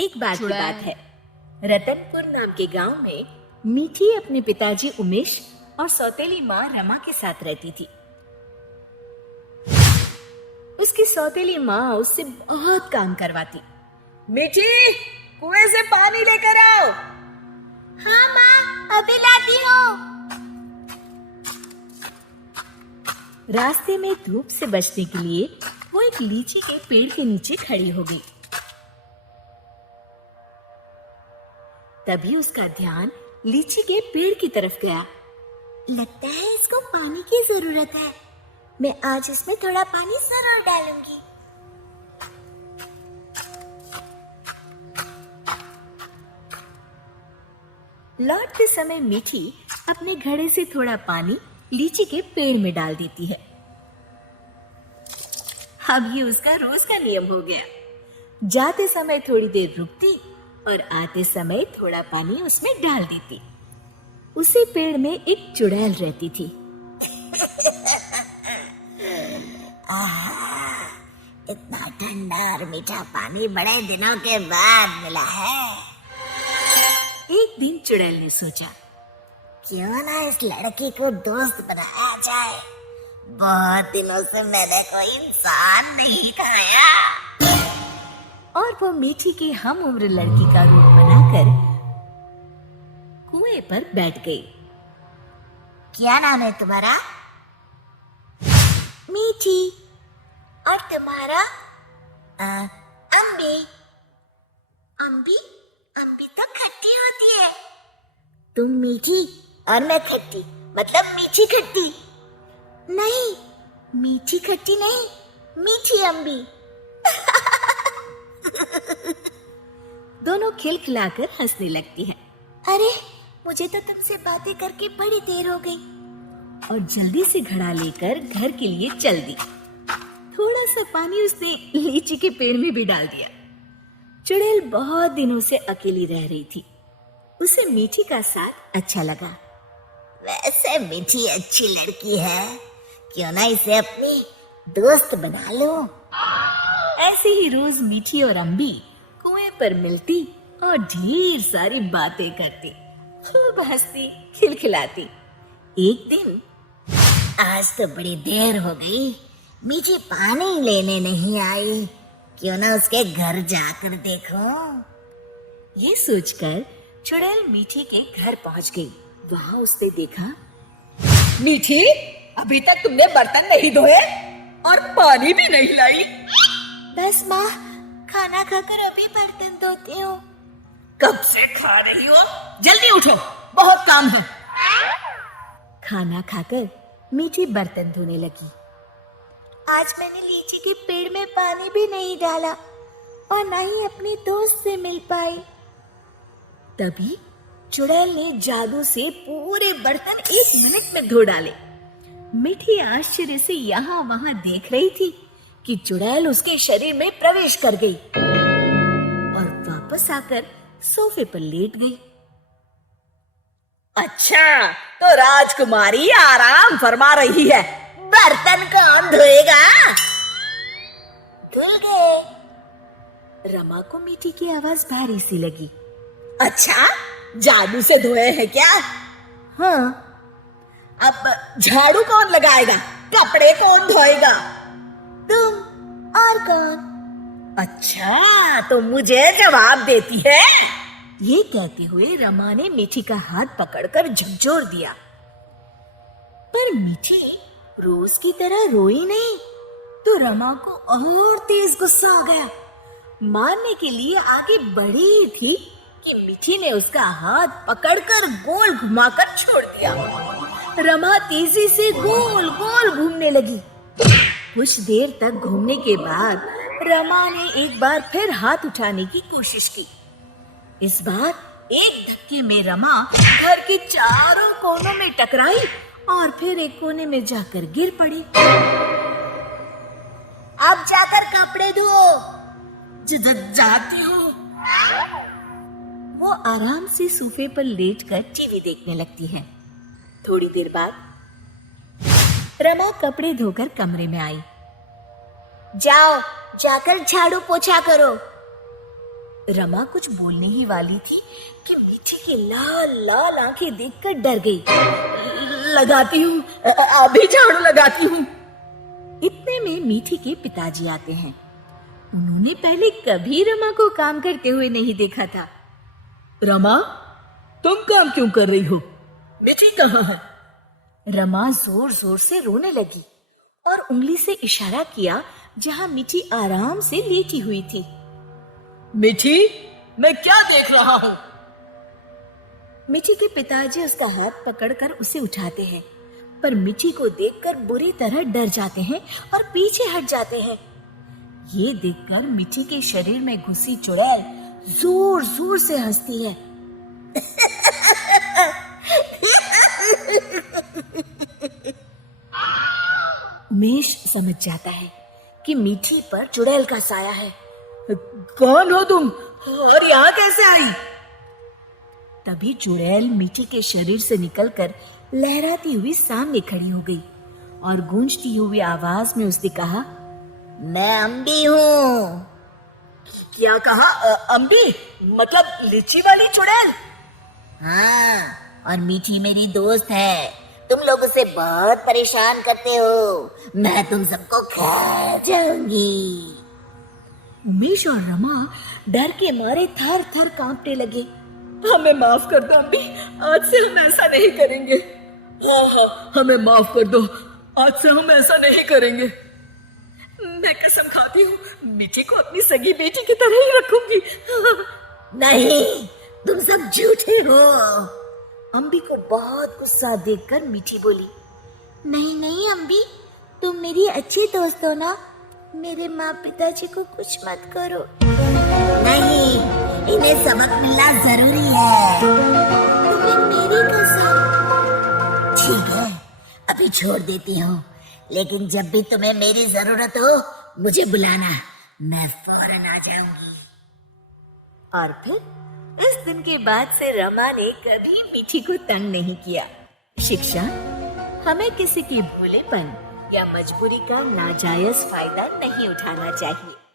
एक बार की बात है, रतनपुर नाम के गांव में मीठी अपने पिताजी उमेश और सौतेली माँ रमा के साथ रहती थी। उसकी सौतेली माँ उससे बहुत काम करवाती। मीठी, कुएं से पानी लेकर आओ। हाँ माँ, अभी लाती हूँ। रास्ते में धूप से बचने के लिए वो एक लीची के पेड़ के नीचे खड़ी हो गई। तभी उसका ध्यान लीची के पेड़ की तरफ गया। लगता है इसको पानी की जरूरत है। मैं आज इसमें थोड़ा पानी जरूर डालूंगी। लौटते समय मीठी अपने घड़े से थोड़ा पानी लीची के पेड़ में डाल देती है। अब ये उसका रोज का नियम हो गया। जाते समय थोड़ी देर रुकती और आते समय थोड़ा पानी उसमें डाल देती। उसी पेड़ में एक चुड़ैल रहती थी। इतना ठंडा और मीठा पानी बड़े दिनों के बाद मिला है। एक दिन चुड़ैल ने सोचा, क्यों ना इस लड़की को दोस्त बनाया जाए। बहुत दिनों से मैंने कोई इंसान नहीं खाया। और वो मीठी की हम उम्र लड़की का रूप बनाकर कुएं पर बैठ गई। क्या नाम है तुम्हारा? मीठी। और तुम्हारा? अम्बी। अम्बी? अम्बी तो खट्टी होती है। तुम मीठी और मैं खट्टी, मतलब मीठी खट्टी। नहीं, मीठी खट्टी नहीं, मीठी अम्बी। दोनों खिलखिलाकर हंसने लगती हैं। अरे, मुझे तो तुमसे बातें करके बड़ी देर हो गई। और जल्दी से घड़ा लेकर घर के लिए चल दी। थोड़ा सा पानी उसने लीची के पेड़ में भी डाल दिया। चुड़ैल बहुत दिनों से अकेली रह रही थी। उसे मीठी का साथ अच्छा लगा। वैसे मीठी अच्छी लड़की है, क्यों ना इसे अपनी दोस्त बना लो। ऐसे ही रोज मीठी और अम्बी कुएं पर मिलती और ढेर सारी बातें करती, खूब हंसती खिलखिलाती। एक दिन, आज तो बड़ी देर हो गई, मीठी पानी लेने नहीं आई। क्यों ना उसके घर जाकर देखो। ये सोचकर चुड़ैल मीठी के घर पहुंच गई। वहां उसने देखा, मीठी, अभी तक तुमने बर्तन नहीं धोए और पानी भी नहीं लाई। बस माँ, खाना खाकर अभी बर्तन धोती हूँ। कब से खा रही हो? जल्दी उठो, बहुत काम है। खाना खाकर मीठी बर्तन धोने लगी। आज मैंने लीची के पेड़ में पानी भी नहीं डाला और ना ही अपनी दोस्त से मिल पाई। तभी चुड़ैल ने जादू से पूरे बर्तन 1 मिनट में धो डाले। मीठी आश्चर्य से यहाँ वहां देख रही थी कि चुड़ैल उसके शरीर में प्रवेश कर गई और वापस आकर सोफे पर लेट गई। अच्छा, तो राजकुमारी आराम फरमा रही है। बर्तन कौन धोएगा? धुल गए। रमा को मीठी की आवाज भारी सी लगी। अच्छा, जादू से धोए हैं क्या? हाँ। अब झाड़ू कौन लगाएगा? कपड़े कौन धोएगा? तुम। और कौन? अच्छा, तो मुझे जवाब देती है? ये कहते हुए रमा ने मीठी का हाथ पकड़कर झकझोर दिया। पर मीठी रोज की तरह रोई नहीं, तो रमा को और तेज गुस्सा आ गया। मारने के लिए आगे बढ़ी ही थी कि मीठी ने उसका हाथ पकड़कर गोल घुमाकर छोड़ दिया। रमा तेजी से गोल गोल घूमने लगी। कुछ देर तक घूमने के बाद रमा ने एक बार फिर हाथ उठाने की कोशिश की। इस बार एक धक्के में रमा घर के चारों कोनों में टकराई और फिर एक कोने में जाकर गिर पड़ी। अब जाकर कपड़े धो। जाती हूँ। वो आराम से सोफे पर लेटकर टीवी देखने लगती है। थोड़ी देर बाद रमा कपड़े धोकर कमरे में आई। जाओ, जाकर झाड़ू पोछा करो। रमा कुछ बोलने ही वाली थी कि मीठी की लाल लाल आंखें देखकर डर गई। लगाती हूँ, अभी झाड़ू लगाती हूँ। इतने में मीठी के पिताजी आते हैं। उन्होंने पहले कभी रमा को काम करते हुए नहीं देखा था। रमा, तुम काम क्यों कर रही हो? मीठी कहाँ है? रमा जोर जोर से रोने लगी और उंगली से इशारा किया जहां मीठी आराम से लेटी हुई थी। मीठी, मैं क्या देख रहा हूं? मीठी के पिताजी उसका हाथ पकड़कर उसे उठाते हैं, पर मीठी को देखकर बुरी तरह डर जाते हैं और पीछे हट जाते हैं। ये देखकर मीठी के शरीर में घुसी चुड़ैल जोर जोर से हंसती है। उमेश समझ जाता है कि मीठी पर चुड़ैल का साया है। कौन हो तुम और यहाँ कैसे आई? तभी चुड़ैल मीठी के शरीर से निकलकर लहराती हुई सामने खड़ी हो गई और गूंजती हुई आवाज में उसने कहा, मैं अम्बी हूँ। क्या कहा? अम्बी मतलब लीची वाली चुड़ैल? हाँ, और मीठी मेरी दोस्त है। तुम लोग उसे बहुत परेशान करते हो। मैं तुम सबको खा जाऊंगी। उमेश और रमा डर के मारे थर थर कांपने लगे। हमें माफ कर दो अम्बी, आज से हम ऐसा नहीं करेंगे। हाँ, हमें माफ कर दो, आज से हम ऐसा नहीं करेंगे। मैं कसम खाती हूँ, मीठी को अपनी सगी बेटी की तरह ही रखूंगी। नहीं, तुम सब झूठे हो। अम्बी को बहुत गुस्सा देखकर मीठी बोली, नहीं नहीं अम्बी, तुम मेरी अच्छी दोस्त हो ना। मेरे माँ पिताजी को कुछ मत करो। नहीं, इन्हें सबक मिलना जरूरी है। तुम्हें मेरी कसम। ठीक है, अभी छोड़ देती हूँ, लेकिन जब भी तुम्हें मेरी जरूरत हो मुझे बुलाना, मैं फौरन आ जाऊंगी। और फिर इस दिन के बाद से रमा ने कभी मीठी को तंग नहीं किया। शिक्षा, हमें किसी की भोलेपन या मजबूरी का नाजायज फायदा नहीं उठाना चाहिए।